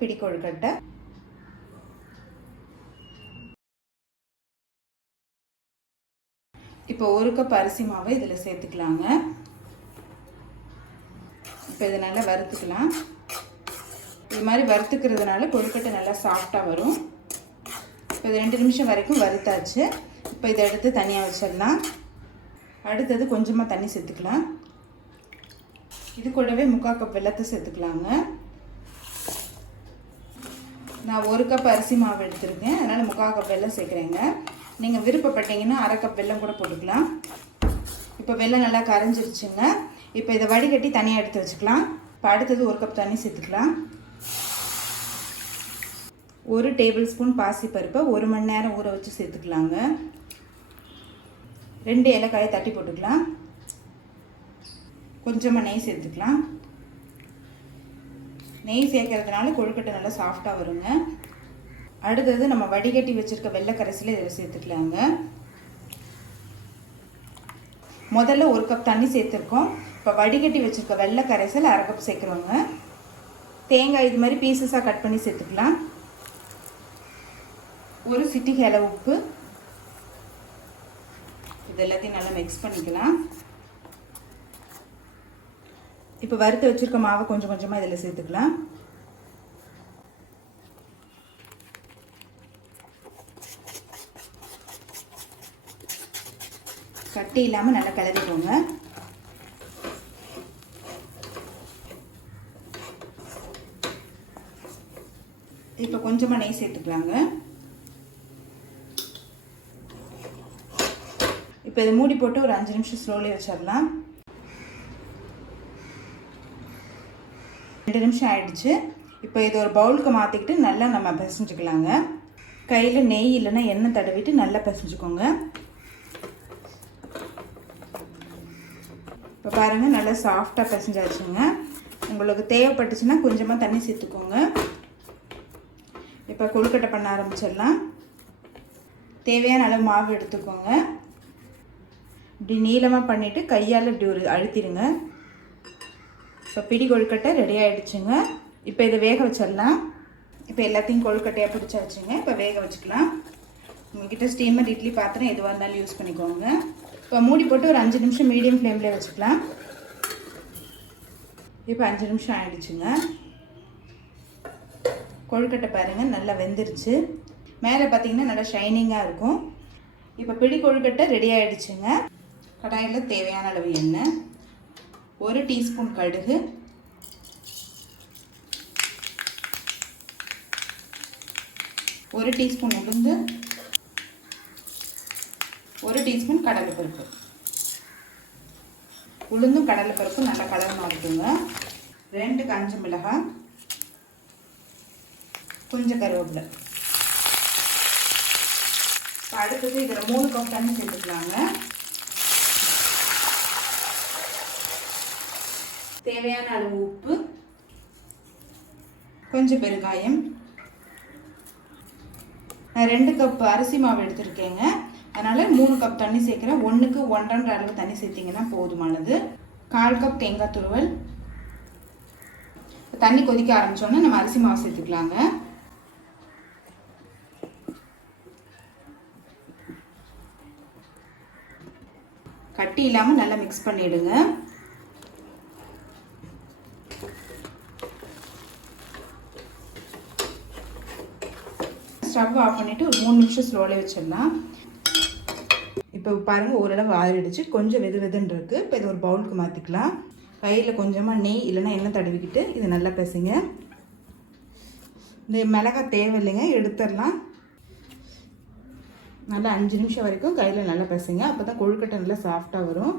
பிடி கொழுக்கட்டை. இப்போ 1 கப் அரிசி மாவை இதில் சேர்த்துக்கலாங்க. இப்போ இதை நல்லா வறுத்துக்கலாம். இது மாதிரி வறுத்துக்கிறதுனால கொழுக்கட்டை நல்லா சாஃப்டாக வரும். இப்போ இது 2 நிமிஷம் வரைக்கும் வறுத்தாச்சு. இப்போ இதை எடுத்து தனியாக வச்சிடலாம். அடுத்தது கொஞ்சமாக தண்ணி சேர்த்துக்கலாம். இது கூடவே 3/4 கப் வெல்லத்தை சேர்த்துக்கலாங்க. நான் 1 கப் அரிசி மாவு எடுத்துருக்கேன், அதனால் 3/4 கப் வெல்லம் சேர்க்குறேங்க. நீங்கள் விருப்பப்பட்டீங்கன்னா 1/2 கப் வெல்லம் கூட போட்டுக்கலாம். இப்போ வெல்லம் நல்லா கரைஞ்சிருச்சுங்க. இப்போ இதை வடிகட்டி தனியாக எடுத்து வச்சுக்கலாம். இப்போ அடுத்தது 1 கப் தண்ணி சேர்த்துக்கலாம். 1 டேபிள் ஸ்பூன் பாசிப்பருப்பை 1 மணி நேரம் ஊற வச்சு சேர்த்துக்கலாங்க. 2 ஏலக்காயை தட்டி போட்டுக்கலாம். கொஞ்சமாக நெய் சேர்த்துக்கலாம். நெய் சேர்க்கறதுனால கொழுக்கட்டை நல்லா சாஃப்டாக வருங்க. அடுத்தது நம்ம வடிகட்டி வச்சுருக்க வெள்ளை கரைசலை இதில் சேர்த்துக்கலாங்க. முதல்ல 1 கப் தண்ணி சேர்த்துருக்கோம். இப்போ வடிகட்டி வச்சுருக்க வெள்ளை கரைசல் 1/2 கப் சேர்க்குறோங்க. தேங்காய் இது மாதிரி பீசஸாக கட் பண்ணி சேர்த்துக்கலாம். 1 சிட்டிகை அளவு உப்பு. இது எல்லாத்தையும் நல்லா மிக்ஸ் பண்ணிக்கலாம். இப்போ வறுத்து வச்சுருக்க மாவை கொஞ்சம் கொஞ்சமாக இதில் சேர்த்துக்கலாம். கட்டி இல்லாமல் நல்லா கிளறிக்கோங்க. இப்போ கொஞ்சமாக நெய் சேர்த்துக்கலாங்க. இப்போ இதை மூடி போட்டு ஒரு 5 நிமிஷம் ஸ்லோலி வச்சிடலாம். 2 நிமிஷம் ஆயிடுச்சு. இப்போ இது ஒரு பவுலுக்கு மாற்றிக்கிட்டு நல்லா நம்ம பிசைஞ்சுக்கலாங்க. கையில் நெய் இல்லைன்னா எண்ணெய் தடவிட்டு நல்லா பிசைஞ்சுக்கோங்க. இப்போ பாருங்கள் நல்லா சாஃப்டாக பிசைஞ்சாச்சுங்க. உங்களுக்கு தேவைப்பட்டுச்சுன்னா கொஞ்சமாக தண்ணி சேர்த்துக்கோங்க. இப்போ கொழுக்கட்டை பண்ண ஆரம்பிச்சிடலாம். தேவையான அளவு மாவு எடுத்துக்கோங்க. இப்படி நீளமாக பண்ணிவிட்டு கையால் இப்படி ஒரு அழுத்திடுங்க. இப்போ பிடி கொழுக்கட்டை ரெடி ஆகிடுச்சுங்க. இப்போ இதை வேக வச்சிடலாம். இப்போ எல்லாத்தையும் கொழுக்கட்டையாக பிடிச்சாச்சுங்க. இப்போ வேக வச்சுக்கலாம். உங்கள்கிட்ட ஸ்டீமர் இட்லி பாத்திரம் எதுவாக இருந்தாலும் யூஸ் பண்ணிக்கோங்க. இப்போ மூடி போட்டு ஒரு 5 நிமிஷம் மீடியம் ஃப்ளேம்லேயே வச்சுக்கலாம். இப்போ 5 நிமிஷம் ஆகிடுச்சுங்க. கொழுக்கட்டை பாருங்கள் நல்லா வெந்துருச்சு. மேலே பார்த்தீங்கன்னா நல்லா ஷைனிங்காக இருக்கும். இப்போ பிடி கொழுக்கட்டை ரெடி ஆகிடுச்சுங்க. கடாயில் தேவையான அளவு எண்ணெய், 1 டீஸ்பூன் கடுகு, 1 டீஸ்பூன் உளுந்து, 1 டீஸ்பூன் கடலைப்பருப்பு. உளுந்தும் கடலைப்பருப்பும் நல்லா கலர் மாறிட்டுங்க. 2 காஞ்ச மிளகாய், கொஞ்சம் கருவேப்பிலை. அடுத்தது இதில் 3 கப் தண்ணி சேர்த்துக்கலாங்க. தேவையான அளவு உப்பு, கொஞ்சம் பெருங்காயம். நான் 2 கப் அரிசி மாவு எடுத்துருக்கேங்க, அதனால் 3 கப் தண்ணி சேர்க்குறேன். 1க்கு 1.5 அளவு தண்ணி சேர்த்திங்கன்னா போதுமானது. 1/4 கப் தேங்காய் துருவல். தண்ணி கொதிக்க ஆரம்பித்தோன்னே நம்ம அரிசி மாவு சேர்த்துக்கலாங்க. கட்டி இல்லாமல் நல்லா மிக்ஸ் பண்ணிவிடுங்க. ஸ்டவ் ஆஃப் பண்ணிவிட்டு ஒரு 3 நிமிஷம் ஸ்லோவில் வச்சிடலாம். இப்போ பாருங்கள் ஓரளவு ஆறிடுச்சு. கொஞ்சம் வெதுன்னு இருக்குது. இப்போ இது ஒரு பவுலுக்கு மாற்றிக்கலாம். கையில் கொஞ்சமாக நெய் இல்லைன்னா எண்ணெய் தடவிக்கிட்டு இது நல்லா பிசைங்க. இந்த மிளகாய் தேவையில்லைங்க, எடுத்துடலாம். நல்லா 5 நிமிஷம் வரைக்கும் கையில் நல்லா பிசைங்க. அப்போ தான் கொழுக்கட்டை நல்லா சாஃப்டாக வரும்.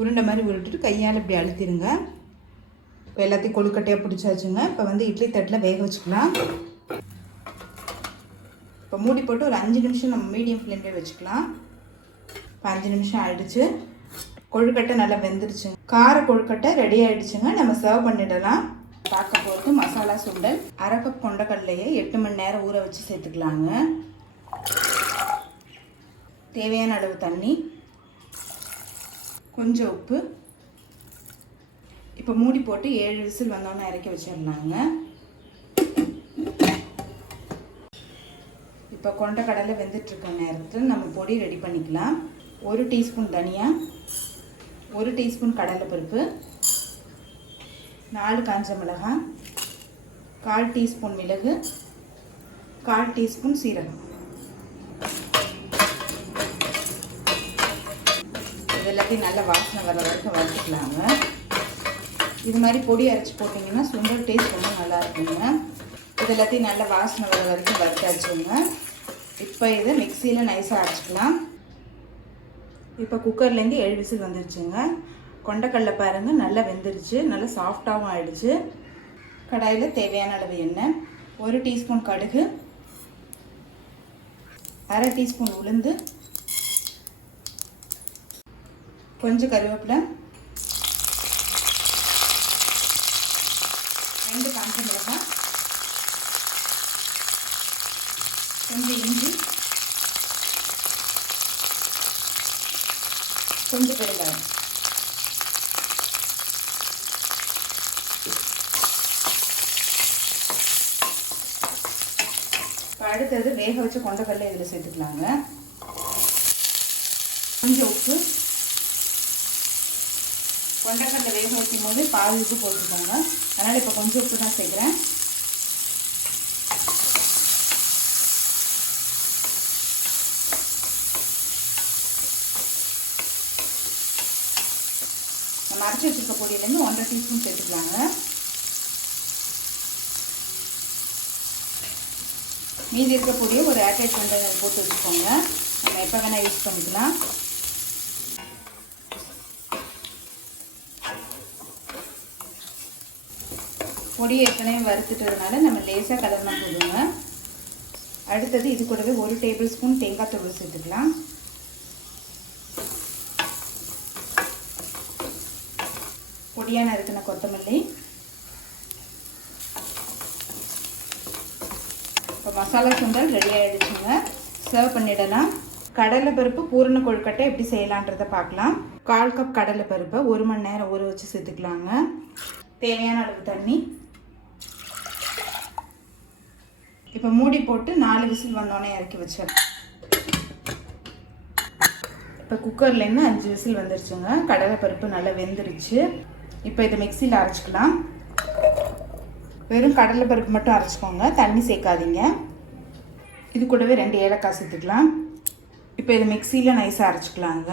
உருண்டை மாதிரி உருட்டிட்டு கையால் இப்படி அழுத்திடுங்க. இப்போ எல்லாத்தையும் கொழுக்கட்டையாக பிடிச்சாச்சுங்க. இப்போ இட்லி தட்டில் வேக வச்சுக்கலாம். இப்போ மூடி போட்டு ஒரு 5 நிமிஷம் நம்ம மீடியம் ஃப்ளேம்லேயே வச்சுக்கலாம். இப்போ 5 நிமிஷம் ஆகிடுச்சு. கொழுக்கட்டை நல்லா வெந்துருச்சுங்க. கார கொழுக்கட்டை ரெடி ஆகிடுச்சுங்க. நம்ம சர்வ் பண்ணிடலாம். பார்க்க போகிறது மசாலா சுண்டல். 1/2 கப் கொண்டக்கடலையை 8 மணி நேரம் ஊற வச்சு சேர்த்துக்கலாங்க. தேவையான அளவு தண்ணி, கொஞ்சம் உப்பு. இப்போ மூடி போட்டு 7 விசில் வந்தோன்னே இறக்கி வச்சிடலாங்க. இப்போ கொண்டக்கடலை வெந்துட்டுருக்க நேரத்தில் நம்ம பொடி ரெடி பண்ணிக்கலாம். 1 டீஸ்பூன் தனியா, 1 டீஸ்பூன் கடலைப்பருப்பு, 4 காஞ்ச மிளகாய், 1/4 டீஸ்பூன் மிளகு, 1/4 டீஸ்பூன் சீரகம். இது எல்லாத்தையும் நல்லா வாசனை வர வரைக்கும் வறுத்துக்கலாங்க. இது மாதிரி பொடி அரைச்சி போட்டிங்கன்னா சுண்டல் டேஸ்ட் ரொம்ப நல்லா இருக்குங்க. இது எல்லாத்தையும் நல்லா வாசனை வர வரைக்கும் வறுத்தாச்சுங்க. இப்போ இதை மிக்சியில் நைஸாக அரைச்சிக்கலாம். இப்போ குக்கர்லேருந்து 7 விசில் வந்துருச்சுங்க. கொண்டக்கடலை பாருங்கள் நல்லா வெந்துருச்சு, நல்லா சாஃப்டாகவும் ஆயிடுச்சு. கடாயில் தேவையான அளவு எண்ணெய், 1 டீஸ்பூன் கடுகு, 1/2 டீஸ்பூன் உளுந்து, கொஞ்சம் கருவேப்பிலை, 2 காஞ்ச மிளகாய், கொஞ்சம் இஞ்சி, கொஞ்சம் பெருங்காயம். அடுத்தது வேக வச்ச கொண்டக்கடலை இதில் சேர்த்துக்கலாங்க. கொஞ்சம் உப்பு, கொண்டக்கடலை வேக வைக்கும் போது பால் உப்பு போட்டுக்கோங்க. அதனால் இப்போ கொஞ்சம் உப்பு தான் சேர்க்குறேன். நம்ம அரைச்சி வச்சுருக்க பொடியிலேருந்து 1/2 டீஸ்பூன் சேர்த்துக்கலாங்க. மீதி இருக்க பொடியை ஒரு ஏர்டைட் கண்டெய்னர் போட்டு வச்சுக்கோங்க. நம்ம எப்போ வேணால் யூஸ் பண்ணிக்கலாம். பொடியை ஏற்கனவே வறுத்துட்டதுனால நம்ம லேசாக கலர்னா போடுவோங்க. அடுத்தது இது கூடவே 1 டேபிள் ஸ்பூன் தேங்காய் துருவல் சேர்த்துக்கலாம். பொடியாக நறுக்கின கொத்தமல்லி. இப்போ மசாலா சுண்டல் ரெடி ஆகிடுச்சுங்க. சர்வ் பண்ணிடலாம். கடலைப்பருப்பு பூரண கொழுக்கட்டை எப்படி செய்யலான்றதை பார்க்கலாம். 1/4 கப் கடலைப்பருப்பை 1 மணி நேரம் ஊற வச்சு சேர்த்துக்கலாங்க. தேவையான அளவு தண்ணி. இப்போ மூடி போட்டு 4 விசில் வந்தோடனே இறக்கி வச்சிடலாம். இப்போ குக்கர்லேருந்து 5 விசில் வந்துருச்சுங்க. கடலைப்பருப்பு நல்லா வெந்துருச்சு. இப்போ இதை மிக்சியில் அரைச்சிக்கலாம். வெறும் கடலைப்பருப்பு மட்டும் அரைச்சிக்கோங்க, தண்ணி சேர்க்காதீங்க. இது கூடவே 2 ஏலக்காய் சேர்த்துக்கலாம். இப்போ இதை மிக்சியில் நைஸாக அரைச்சிக்கலாங்க.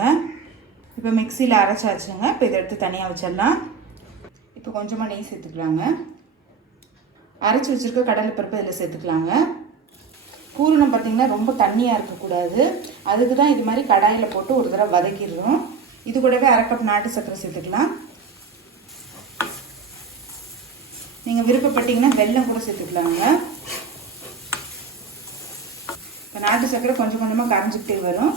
இப்போ மிக்சியில் அரைச்சாச்சுங்க. இப்போ இதை எடுத்து தனியாக வச்சிடலாம். இப்போ கொஞ்சமாக நெய் சேர்த்துக்கலாங்க. அரைச்சி வச்சுருக்க கடலைப்பருப்பு இதில் சேர்த்துக்கலாங்க. பூரணம் பார்த்திங்கன்னா ரொம்ப தண்ணியாக இருக்கக்கூடாது. அதுக்கு தான் இது மாதிரி கடாயில் போட்டு ஒரு தடவை வதக்கிடுறோம். இது கூடவே 1/2 கப் நாட்டு சர்க்கரை சேர்த்துக்கலாம். நீங்கள் விருப்பப்பட்டீங்கன்னா வெல்லம் கூட சேர்த்துக்கலாங்க. இப்போ நாட்டு சர்க்கரை கொஞ்சம் கொஞ்சமாக கரைஞ்சிக்கிட்டே வரும்.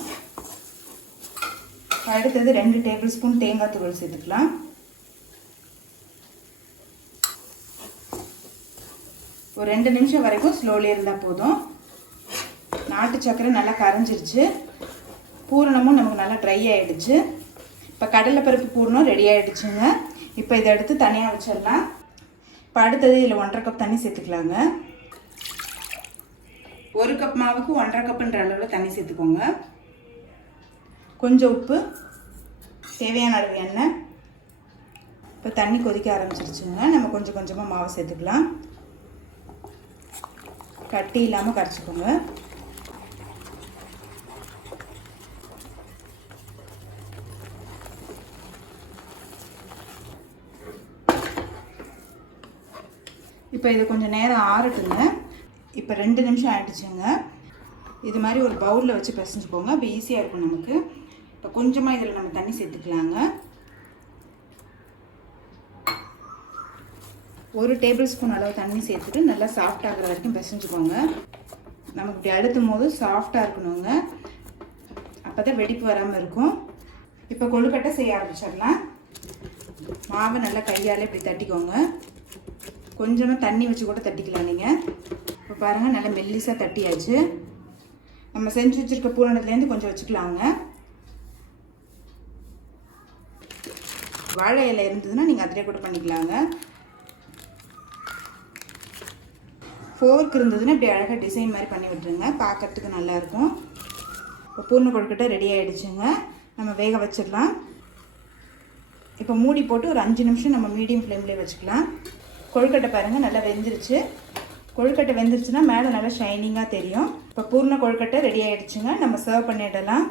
அடுத்தது 2 டேபிள் ஸ்பூன் தேங்காய் துருவல் சேர்த்துக்கலாம். ஒரு 2 நிமிஷம் வரைக்கும் ஸ்லோலியாக இருந்தால் போதும். நாட்டு சர்க்கரை நல்லா கரைஞ்சிருச்சு. பூரணமும் நமக்கு நல்லா ட்ரை ஆகிடுச்சு. இப்போ கடலைப்பருப்பு பூரணம் ரெடி ஆகிடுச்சுங்க. இப்போ இதை எடுத்து தனியாக வச்சிடலாம். இப்போ அடுத்தது இதில் 1/2 கப் தண்ணி சேர்த்துக்கலாங்க. 1 கப் மாவுக்கு 1/2 கப்புன்ற அளவில் தண்ணி சேர்த்துக்கோங்க. கொஞ்சம் உப்பு, தேவையான அளவு எண்ணெய். இப்போ தண்ணி கொதிக்க ஆரம்பிச்சிருச்சுங்க. நம்ம கொஞ்சம் கொஞ்சமாக மாவு சேர்த்துக்கலாம். கட்டி இல்லாமல் கரைச்சிக்கோங்க. இப்போ இது கொஞ்சம் நேரம் ஆறட்டுங்க. இப்போ 2 நிமிஷம் ஆகிடுச்சுங்க. இது மாதிரி ஒரு பவுலில் வச்சு பிசைஞ்சுக்கோங்க. அப்போ ஈஸியாக இருக்கும் நமக்கு. இப்போ கொஞ்சமாக இதில் நம்ம தண்ணி சேர்த்துக்கலாங்க. 1 டேபிள் ஸ்பூன் அளவு தண்ணி சேர்த்துட்டு நல்லா சாஃப்ட் ஆகிற வரைக்கும் பிசைஞ்சுக்கோங்க. நமக்கு இப்படி அழுத்தும் போது சாஃப்டாக இருக்கணுங்க. அப்போ தான் வெடிப்பு வராமல் இருக்கும். இப்போ கொழுக்கட்டை செய்ய ஆரம்பிச்சிடலாம். மாவை நல்லா கையால் இப்படி தட்டிக்கோங்க. கொஞ்சமாக தண்ணி வச்சு கூட தட்டிக்கலாம் நீங்கள். இப்போ பாருங்கள் நல்லா மெல்லிசாக தட்டியாச்சு. நம்ம செஞ்சு வச்சுருக்க பூரணத்துலேருந்து கொஞ்சம் வச்சுக்கலாங்க. வாழை இலை இருந்ததுன்னா நீங்கள் அதிலே கூட பண்ணிக்கலாங்க. ஃபோர்க் இருந்ததுன்னா இப்படி அழகாக டிசைன் மாதிரி பண்ணி விட்டுருங்க, பார்க்கறதுக்கு நல்லாயிருக்கும். இப்போ பூர்ண கொழுக்கட்டை ரெடி ஆகிடுச்சுங்க. நம்ம வேக வச்சிடலாம். இப்போ மூடி போட்டு ஒரு 5 நிமிஷம் நம்ம மீடியம் ஃப்ளேம்லேயே வச்சுக்கலாம். கொழுக்கட்டை பாருங்கள் நல்லா வெந்துருச்சு. கொழுக்கட்டை வெந்துருச்சுன்னா மேலே நல்லா ஷைனிங்காக தெரியும். இப்போ பூர்ண கொழுக்கட்டை ரெடி ஆகிடுச்சுங்க. நம்ம சர்வ் பண்ணிடலாம்.